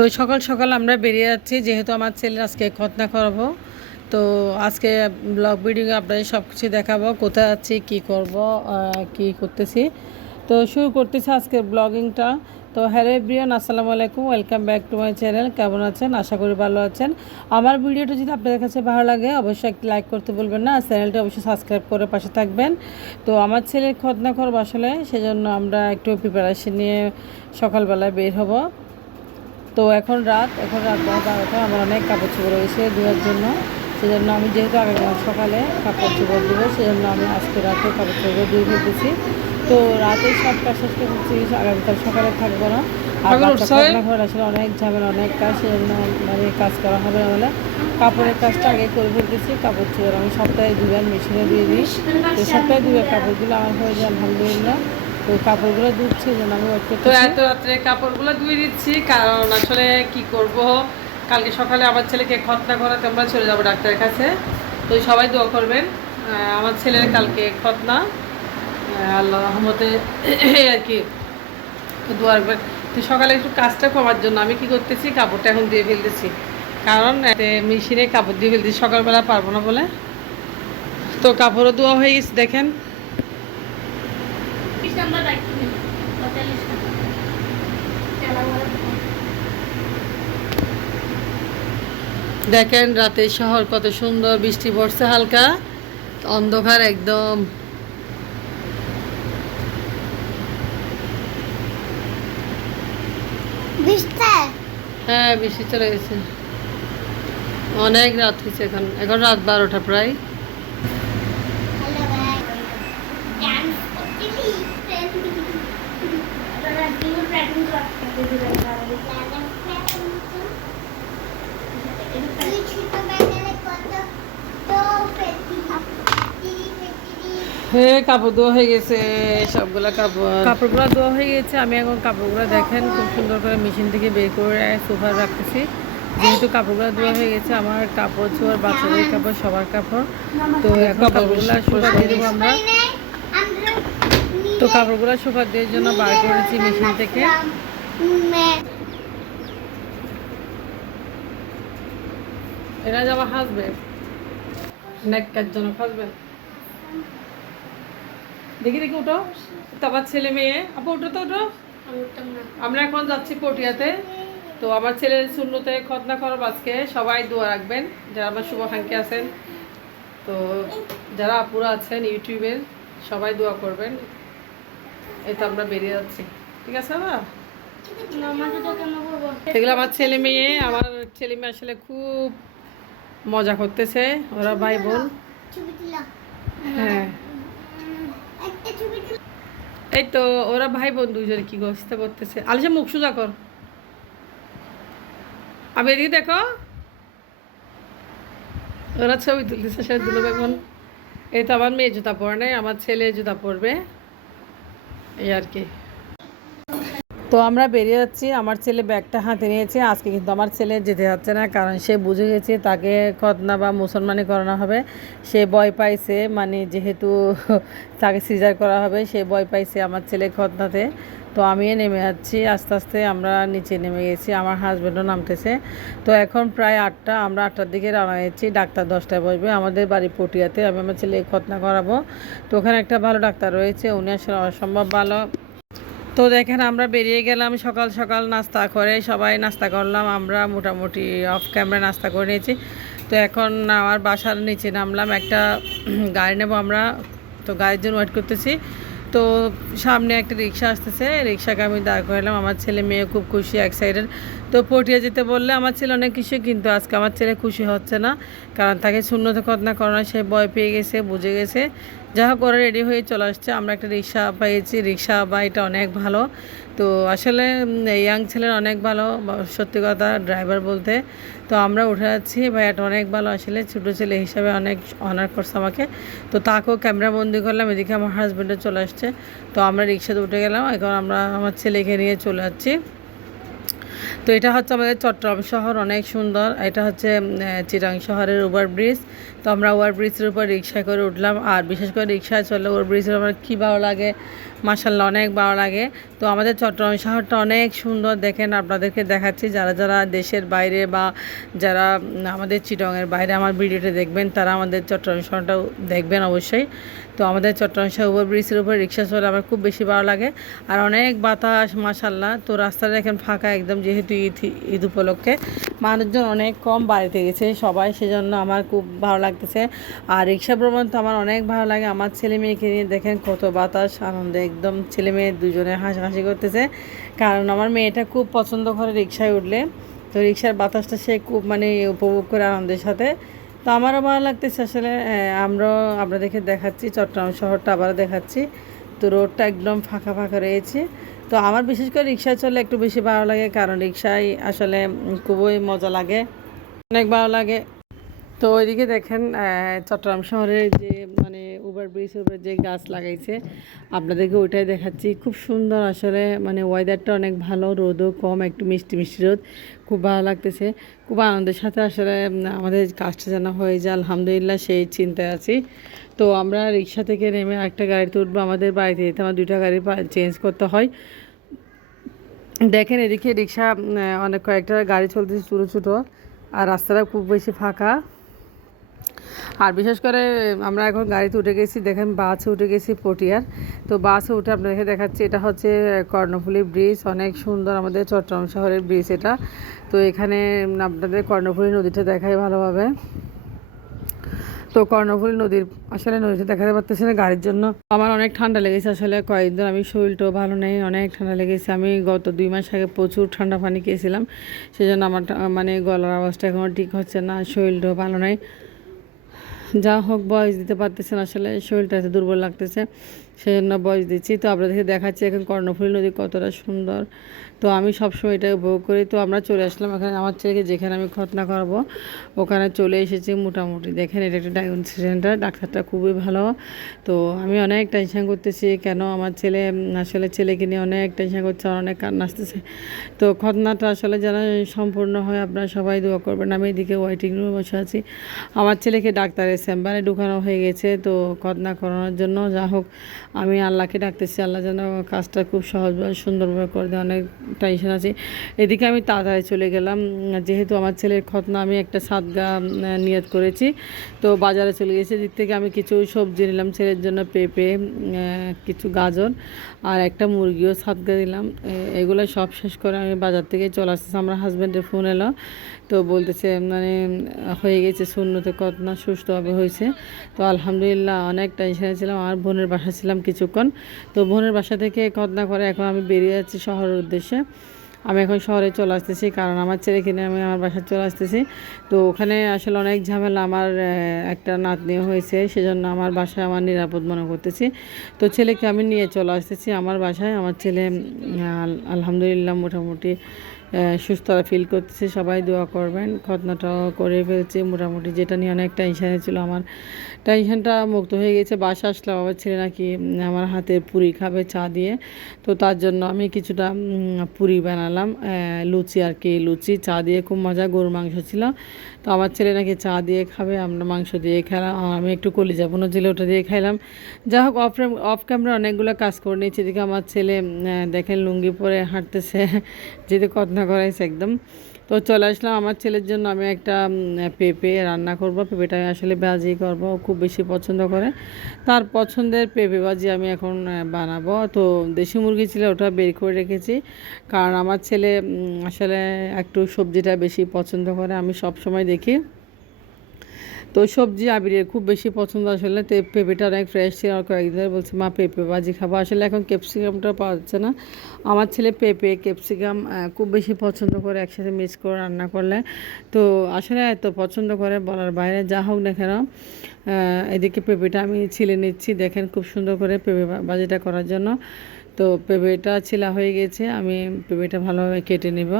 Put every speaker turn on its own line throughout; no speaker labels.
তো সকাল সকাল আমরা বেরিয়ে যাচ্ছি, যেহেতু আমার ছেলের আজকে খতনা করাবো। তো আজকে ব্লগ ভিডিও আপনাদের সব কিছু দেখাবো, কোথায় আছি, কী করব কি করতেছি। তো শুরু করতেছি আজকের ব্লগিংটা তো হ্যালো এভরিওয়ান, আসসালামু আলাইকুম, welcome back to my channel, কেমন আছেন? আশা করি ভালো আছেন। আমার ভিডিওটা যদি আপনাদের কাছে ভালো লাগে, অবশ্যই একটি লাইক করতে বলবেন না চ্যানেলটা অবশ্যই সাবস্ক্রাইব করে পাশে থাকবেন। তো আমার ছেলের খতনা করব আসলে, সেজন্য আমরা একটু প্রিপারেশন নিয়ে সকালবেলায় বের হব। তো এখন রাত এখন রাত বারো বারোটা আমার অনেক কাপড় চোপড় রয়েছে ধোয়ার জন্য। সেজন্য আমি যেহেতু আগামীকাল সকালে কাপড় চোপড় দেবো সেজন্য আমি আজকে রাতে কাপড় চোপড় দিয়ে ফেলতেছি। তো রাতে সব কাজ শেষ করে ফেলছি আগামীকাল সকালে থাকব না। আর রান্নাঘর আসলে অনেক ঝামেলা অনেক কাজ সেজন্য মানে কাজ করা হবে না বলে। কাপড়ের কাজটা আগে করে ফেলতেছি কাপড় চোপড় আমি সপ্তাহে দুবার মেশিনে দিয়ে দিই। তো সপ্তাহে দুবার কাপড়গুলো আমার হয়ে যায় আলহামদুলিল্লাহ। তো কাপড়গুলো ধুচ্ছি যেন আমি
তো এত রাত্রে কাপড়গুলো ধুয়ে দিচ্ছি কারণ আসলে কি করব? কালকে সকালে আমার ছেলেকে খতনা করাতে আমরা চলে যাব ডাক্তারের কাছে। তো সবাই দোয়া করবেন। আমার ছেলের কালকে খতনা আল্লাহ রহমতে আর কি। তো দোয়া রাখবেন। তো সকালে একটু কাজটা কমার জন্য আমি কি করতেছি কাপড়টা এখন দিয়ে ফেলতেছি। কারণ এতে মেশিনে কাপড় দিয়ে ফেলতেছি সকালবেলা পারব না বলে। তো কাপড়ও ধোয়া হয়ে গেছে দেখেন। দেখেন রাতে শহর কত সুন্দর বৃষ্টি পড়ছে হালকা অন্ধকার একদম। হ্যাঁ বৃষ্টি চলে গেছে। অনেক রাত হয়েছে এখন এখন রাত বারোটা প্রায়।
প্র্যাকটিস করতে দিবেন কারণ এই ছোট ব্যাটারে কত তো পেটি পেটি
হে কাপড় ধোয়া হয়ে গেছে সবগুলা কাপড়।
কাপড়গুলো ধোয়া হয়ে গেছে আমি এখন কাপড়গুলো দেখেন খুব সুন্দর করে মেশিন থেকে বের করে সোফায় রাখতেছি। যেহেতু কাপড়গুলো ধোয়া হয়ে গেছে আমার কাপড় চোর বাচ্চাদের কাপড় সবার কাপড়। তো এখন কাপড়গুলো শুকা দিয়ে দেবো আমরা। তো কাপড়গুলো শুকা দেওয়ার জন্য বার করেছি মেশিন থেকে।
এরা যাওয়া হাসবে। নেককার জন্য হাসবে। দেখি দেখি ওটো তোমার ছেলে মেয়ে। আপু ওটো তো ওটো আমরা এখন যাচ্ছি পটিয়াতে। তো আমার ছেলের শূন্যতে খতনা করার আজকে। সবাই দোয়া রাখবেন যারা আমার শুভাকাঙ্ক্ষী আছেন। তো যারা আপুরা আছেন ইউটিউবের সবাই দোয়া করবেন। এই তো আমরা বেরিয়ে যাচ্ছি। ঠিক আছে না এগুলো আমার ছেলে মেয়ে আমার ছেলে মেয়ে আসলে খুব মজা করতেছে। ওরা ভাই বোন। হ্যাঁ। এই তো, ওরা ভাই বোন দুজনে কি গস্ত করতেছে? আলিশা, মুখ সুজা কর। আমি এদিকে দেখো। ওরা ছবি তুলতেছে, সে দুলো এখন এই তো, আমার মেয়ে জুতা পরে নাই, আমার ছেলে জুতা পরবে। এই আর কি।
তো আমরা বেরিয়ে যাচ্ছি। আমার ছেলে ব্যাগটা হাতে নিয়েছে। আজকে কিন্তু আমার ছেলে যেতে যাচ্ছে না, কারণ সে বুঝে গেছে তাকে খতনা বা মুসলমানি করানো হবে। সে ভয় পাইছে মানে যেহেতু তাকে সিজার করা হবে, সে ভয় পাইছে আমার ছেলে খতনাতে। তো আমিও নেমে যাচ্ছি। আস্তে আস্তে আমরা নিচে নেমে গেছি। আমার হাজব্যান্ডও নামতেছে। তো এখন প্রায় আটটা, আমরা আটটার দিকে রওনা দিচ্ছি। ডাক্তার দশটায় বসবে। আমাদের বাড়ি পটিয়াতে আমি আমার ছেলে খতনা করাবো। তো ওখানে একটা ভালো ডাক্তার রয়েছে। উনি আসলে অসম্ভব ভালো। তো দেখেন আমরা বেরিয়ে গেলাম, সকাল সকাল নাস্তা করে সবাই নাস্তা করলাম, আমরা মোটামুটি অফ ক্যামেরা নাস্তা করে নিয়েছি। তো এখন আমার বাসার নিচে নামলাম, একটা গাড়ি নেব আমরা, তো গাড়ির জন্য ওয়েট করতেছি। তো সামনে একটা রিক্সা আসতেছে, রিক্সাকে আমি দাঁড় করালাম, আমার ছেলে মেয়ে খুব খুশি এক্সাইটেড তো পটিয়া যেতে বললে আমার ছেলে অনেক কিছু কিন্তু আজকে আমার ছেলে খুশি হচ্ছে না, কারণ তাকে শূন্যতে কতনা করানো সে ভয় পেয়ে গেছে, বুঝে গেছে। যা হোক ওরা রেডি হয়ে চলে আসছে, আমরা একটা রিক্সা পেয়েছি। রিক্সা বা এটা অনেক ভালো। তো আসলে ইয়াং ছেলের অনেক ভালো সত্যি কথা ড্রাইভার বলতে। তো আমরা উঠে যাচ্ছি ভাইয়াটা অনেক ভালো আসলে। ছোটো ছেলে হিসাবে অনেক অনার করছে আমাকে। তো তাকেও ক্যামেরা বন্দি করলাম, এদিকে আমার হাজব্যান্ডও চলে আসছে। তো আমরা রিক্সাতে উঠে গেলাম, এখন আমরা আমার ছেলেকে নিয়ে চলে যাচ্ছি। তো এটা হচ্ছে আমাদের চট্টগ্রাম শহর, অনেক সুন্দর। এটা হচ্ছে চিরাং শহরের ওভার ব্রিজ তো আমরা ওভার ব্রিজের উপর রিক্সা করে উঠলাম। আর বিশেষ করে রিক্সায় চললে ওভার ব্রিজের আমার কী ভালো লাগে? মাসাল্লাহ অনেক ভালো লাগে। তো আমাদের চট্টগ্রাম শহরটা অনেক সুন্দর। দেখেন, আপনাদেরকে দেখাচ্ছি, যারা যারা দেশের বাইরে বা যারা আমাদের চিটংয়ের বাইরে আমার ভিডিওটা দেখবেন, তারা আমাদের চট্টগ্রাম শহরটাও দেখবেন অবশ্যই। তো আমাদের চট্টগ্রাম শহর ওভার ব্রিজের উপর রিক্সা চলে আমার খুব বেশি ভালো লাগে। আর অনেক বাতাস মাসাল্লাহ তো রাস্তাটা এখন ফাঁকা একদম, যেহেতু ঈদ ঈদ উপলক্ষে। মানুষজন অনেক কম বাড়িতে গেছে সবাই, সেজন্য আমার খুব ভালো লাগতেছে। আর রিক্সা ভ্রমণ তো আমার অনেক ভালো লাগে। আমার ছেলে মেয়েকে নিয়ে দেখেন কত বাতাস, আনন্দে, একদম ছেলে মেয়ে দুজনে হাসাহাসি করতেছে। কারণ আমার মেয়েটা খুব পছন্দ করে রিক্সায় উঠলে। তো রিক্সার বাতাসটা সে খুব মানে উপভোগ করে আনন্দের সাথে। তো আমারও ভালো লাগতেছে আসলে। আমরাও, আপনাদেরকে দেখাচ্ছি, চট্টগ্রাম শহরটা আবার দেখাচ্ছি। তো রোডটা একদম ফাঁকা ফাঁকা রয়েছে। তো আমার বিশেষ করে রিক্সায় চললে একটু বেশি ভালো লাগে। কারণ রিক্সায় আসলে খুবই মজা লাগে। অনেক ভালো লাগে। তো ওইদিকে দেখেন চট্টগ্রাম শহরের যে মানে উবার ব্রিজের উপরে যে গাছ লাগাইছে, আপনাদেরকে ওইটাই দেখাচ্ছি। খুব সুন্দর আসলে মানে ওয়েদারটা অনেক ভালো, রোদও কম, একটু মিষ্টি মিষ্টি রোদ। খুব ভালো লাগতেছে। খুব আনন্দের সাথে আসলে আমাদের কাজটা যেন হয়ে যায়। আলহামদুলিল্লাহ সেই চিন্তায় আছি। তো আমরা রিক্সা থেকে নেমে একটা গাড়িতে উঠবো। আমাদের বাড়িতে যেতে আমার দুইটা গাড়ি চেঞ্জ করতে হয়। দেখেন এদিকে রিক্সা অনেক কয়েকটা গাড়ি চলতেছে ছোটো ছোটো, আর রাস্তাটা খুব বেশি ফাঁকা। আর বিশেষ করে, আমরা এখন গাড়িতে উঠে গেছি, দেখেন বাসে উঠে গেছি পটিয়ার। তো বাসে উঠে আপনাদেরকে দেখাচ্ছি, এটা হচ্ছে কর্ণফুলী ব্রিজ, অনেক সুন্দর আমাদের চট্টগ্রাম শহরের ব্রিজ এটা। তো এখানে আপনাদের কর্ণফুলী নদীটা দেখাই ভালোভাবে। তো কর্ণফুলী নদীর, আসলে নদীটা দেখাতে পারতেছি না গাড়ির জন্য। আমার অনেক ঠান্ডা লেগেছে আসলে, কয়েকদিন আমি শরীরটাও ভালো নেই, অনেক ঠান্ডা লেগেছে। আমি গত দুই মাস আগে প্রচুর ঠান্ডা পানি খেয়েছিলাম, সেজন্য আমার মানে গলার আওয়াজটা এখনও ঠিক হচ্ছে না, শরীরটাও ভালো নেই। যা হোক বয়স দিতে পারতেছে না আসলে শরীরটা এত দুর্বল লাগতেছে। সেই জন্য বয়স দিচ্ছি, তো আপনাদেরকে দেখাচ্ছি এখন কর্ণফুলী নদী কতটা সুন্দর। তো আমি সবসময় এটা উপভোগ করি। তো আমরা চলে আসলাম এখানে আমার ছেলেকে, যেখানে আমি খতনা করাবো, ওখানে চলে এসেছি মোটামুটি। দেখেন, এটা একটা ডায়াগনোসিস সেন্টার, ডাক্তারটা খুবই ভালো। তো আমি অনেক টেনশন করতেছি, কেন আমার ছেলে, আসলে ছেলেকে নিয়ে অনেক টেনশন করছে আর অনেক কান্না আসতেছে। তো খতনাটা আসলে যেন সম্পূর্ণ হয়, আপনারা সবাই দোয়া করবেন। আমি এদিকে ওয়েটিং রুমে বসে আছি। আমার ছেলেকে ডাক্তারের চেম্বারে ঢুকানো হয়ে গেছে। তো খতনা করানোর জন্য যা হোক আমি আল্লাহকে ডাকতেছি, আল্লাহ যেন কাজটা খুব সহজভাবে, সুন্দরভাবে করে দেয়। অনেক টেনশন আছে। এদিকে আমি তাড়াতাড়ি চলে গেলাম। যেহেতু আমার ছেলের খতনা, আমি একটা সাদগা নিয়ত করেছি। তো বাজারে চলে গেছি। দিক থেকে আমি কিছু সবজি নিলাম, ছেলের জন্য পেঁপে কিছু গাজর আর একটা মুরগিও সাদগা দিলাম। এগুলো সব শেষ করে আমি বাজার থেকে চলে আসতেছি। আমার হাজব্যান্ডের ফোন এলো। তো বলতেছে মানে হয়ে গেছে, শূন্যতে কতনা সুস্থভাবে হয়েছে। তো আলহামদুলিল্লাহ, অনেক টেনশনে ছিলাম। আর বোনের বাসা ছিলাম কিছুক্ষণ। তো বোনের বাসা থেকে কতনা করে এখন আমি বেরিয়ে যাচ্ছি শহরের উদ্দেশ্যে। আমি এখন শহরে চলে আসতেছি কারণ আমার ছেলেকে নিয়ে আমি আমার বাসায় চলে আসতেছি। তো ওখানে আসলে অনেক ঝামেলা আমার একটা নাতনি হয়েছে, সেজন্য আমার বাসায় আমার নিরাপদ মনে করতেছি। তো ছেলেকে আমি নিয়ে চলে আসতেছি আমার বাসায়। আমার ছেলে আল- আলহামদুলিল্লাহ মোটামুটি সুস্থতা ফিল করতেছে, সবাই দোয়া করবেন। খতনাটাও করে ফেলছে, মোটামুটি যেটা নিয়ে অনেক টেনশানে ছিল আমার। টেনশনটা মুক্ত হয়ে গেছে বাসা আসলাম আমার ছেলে নাকি আমার হাতে পুরি খাবে চা দিয়ে। তো তার জন্য আমি কিছুটা পুরি বানালাম লুচি আর কি, লুচি, চা দিয়ে খুব মজা, গরুর মাংস ছিল। তো আমার ছেলে নাকি চা দিয়ে খাবে, আমরা মাংস দিয়ে খেলাম আমি একটু কলিজা বোনো ছিল ওটা দিয়ে খাইলাম। যা হোক অফ অফ ক্যামেরা অনেকগুলো কাজ করে নিয়েছি, এদিকে আমার ছেলে দেখেন লুঙ্গি পরে হাঁটতেছে যেতে কতনা করাইছে একদম। তো চলে আসলাম আমার ছেলের জন্য, আমি একটা পেঁপে রান্না করব। পেঁপেটা আমি আসলে ভাজি করব খুব বেশি পছন্দ করে। তার পছন্দের পেঁপে ভাজি আমি এখন বানাবো। তো দেশি মুরগি ছিল, ওটা বের করে রেখেছি। কারণ আমার ছেলে আসলে একটু সবজিটা বেশি পছন্দ করে, আমি সব সময় দেখি। তো সবজি আবিরের খুব বেশি পছন্দ আসলে, তো পেঁপেটা অনেক ফ্রেশ ছিল। আর কয়েকদিন বলছে, মা, পেঁপে ভাজি খাব। আসলে এখন ক্যাপসিকামটা পাওয়া যাচ্ছে না। আমার ছেলে পেঁপে ক্যাপসিকাম খুব বেশি পছন্দ করে একসাথে মিক্স করে রান্না করলে। তো আসলে এত পছন্দ করে বলার বাইরে যা হোক না কেন এদিকে পেঁপেটা আমি ছিলে নিচ্ছি। দেখেন খুব সুন্দর করে পেঁপে ভাজিটা করার জন্য। তো পেঁপেটা ছিলা হয়ে গেছে, আমি পেঁপেটা ভালোভাবে কেটে নেব।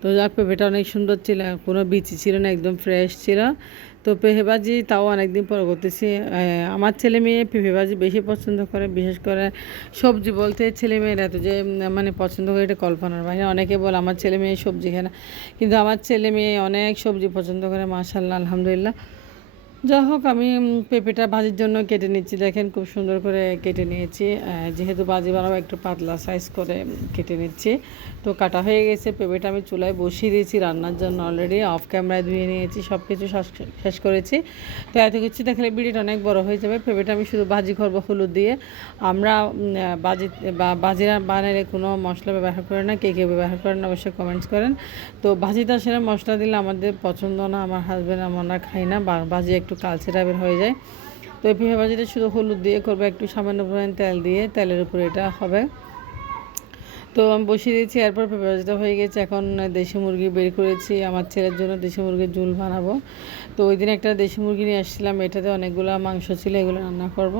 তো যাক, পেঁপেটা অনেক সুন্দর ছিল, কোনো বিচি ছিল না, একদম ফ্রেশ ছিল। তো পেঁপে ভাজি তাও অনেকদিন পর করতেছি। আমার ছেলে মেয়ে পেঁপে ভাজি বেশি পছন্দ করে, বিশেষ করে সবজি বলতে ছেলে মেয়েরা এত যে মানে পছন্দ করে এটা কল্পনার বাইরে অনেকে বলে আমার ছেলে মেয়ে সবজি খায় না। কিন্তু আমার ছেলে মেয়ে অনেক সবজি পছন্দ করে মাশাল্লাহ আলহামদুলিল্লাহ। যা হোক, আমি পেঁপেটা ভাজির জন্য কেটে নিচ্ছি। দেখেন খুব সুন্দর করে কেটে নিয়েছি। যেহেতু ভাজি বানাবো, একটু পাতলা সাইজ করে কেটে নিচ্ছি। তো কাটা হয়ে গেছে। পেঁপেটা আমি চুলায় বসিয়ে দিয়েছি রান্নার জন্য অলরেডি অফ ক্যামেরায় ধুয়ে নিয়েছি সব কিছু শেষ- করেছি। তো এত কিছু দেখলে ভিডিওটা অনেক বড় হয়ে যাবে। পেঁপেটা আমি শুধু ভাজি করব হলুদ দিয়ে। আমরা বাজি বা বাজিরা বানালে কোনো মশলা ব্যবহার করে না। কে কে ব্যবহার করেন অবশ্যই কমেন্টস করেন। তো ভাজিতে আসলে মশলা দিলে আমাদের পছন্দ না, আমার হাজব্যান্ড আমরা খাই না। বাজি একটু কালচে টাইপের হয়ে যায়। তো এই ভাজিটা শুধু হলুদ দিয়ে করব, একটু সামান্য পরিমাণ তেল দিয়ে, তেলের উপরে এটা হবে। তো আমি বসিয়ে দিয়েছি, এরপর পেঁপে হয়ে গেছে। এখন দেশি মুরগি বের করেছি, আমার ছেলের জন্য দেশি মুরগির ঝুল বানাবো। তো ওই দিন একটা দেশি মুরগি নিয়ে আসছিলাম, এটাতে অনেকগুলো মাংস ছিল, এগুলো রান্না করব।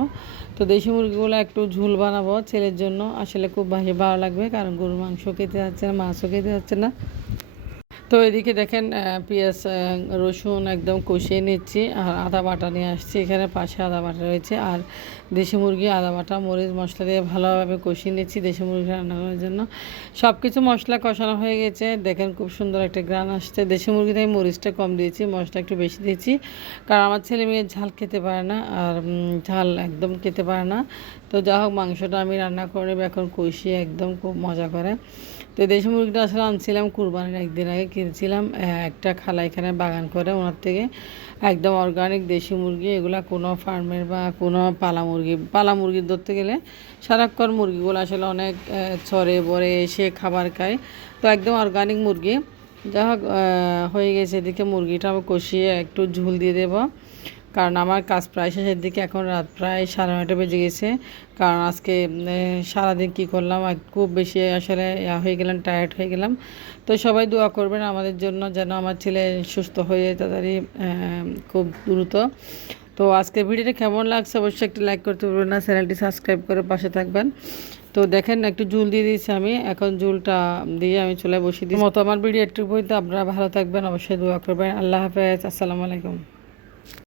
তো দেশি মুরগিগুলো একটু ঝুল বানাবো ছেলের জন্য। আসলে খুব ভালো লাগবে, কারণ গরুর মাংস খেতে যাচ্ছে না, মাছও খেতে যাচ্ছে না। তো এদিকে দেখেন পেঁয়াজ রসুন একদম কষিয়ে নিচ্ছি, আর আদা বাটা নিয়ে আসছি। এখানে পাশে আদা বাটা রয়েছে, আর দেশি মুরগি, আদা বাটা, মরিচ মশলা দিয়ে ভালোভাবে কষিয়ে নিচ্ছি দেশি মুরগি রান্না করার জন্য। সব কিছু মশলা কষানো হয়ে গেছে। দেখেন খুব সুন্দর একটা গ্রান আসছে। দেশি মুরগিতে আমি মরিচটা কম দিয়েছি, মশলা একটু বেশি দিয়েছি, কারণ আমার ছেলে মেয়ে ঝাল খেতে পারে না, আর ঝাল একদম খেতে পারে না। তো যা হোক মাংসটা আমি রান্না করে এখন কষিয়ে একদম খুব মজা করে। তো দেশি মুরগিটা আসলে আনছিলাম কুরবানির একদিন আগে কিনছিলাম একটা খালা এখানে বাগান করে ওনার থেকে একদম অর্গানিক দেশি মুরগি, এগুলা কোনো ফার্মের বা কোনো পালা মুরগি পালা মুরগি ধরতে গেলে সারাক্ষণ মুরগিগুলো আসলে অনেক চরে বরে এসে খাবার খায়। তো একদম অর্গানিক মুরগি। যা হোক হয়ে গেছে, এদিকে মুরগিটা আমি কষিয়ে একটু ঝুল দিয়ে দেবো। কারণ আমার কাজ প্রায় শেষের দিকে, এখন রাত প্রায় সাড়ে নয়টা বেজে গেছে। কারণ আজকে সারাদিন কি করলাম? খুব বেশি আসলে হয়ে গেলাম টায়ার্ড হয়ে গেলাম। তো সবাই দোয়া করবেন আমাদের জন্য যেন আমার ছেলে সুস্থ হয়ে তাড়াতাড়ি খুব দ্রুত। তো আজকে ভিডিওটা কেমন লাগছে অবশ্যই একটু লাইক করতে ভুলবেন না, চ্যানেলটি সাবস্ক্রাইব করে পাশে থাকবেন। তো দেখেন, একটু জুল দিয়ে দিয়েছি আমি, এখন জুলটা দিয়ে আমি চলে বসিয়ে দিই মতো আমার ভিডিও একটু বইতে আপনারা ভালো থাকবেন, অবশ্যই দোয়া করবেন। আল্লাহ হাফেজ, আসসালামু আলাইকুম।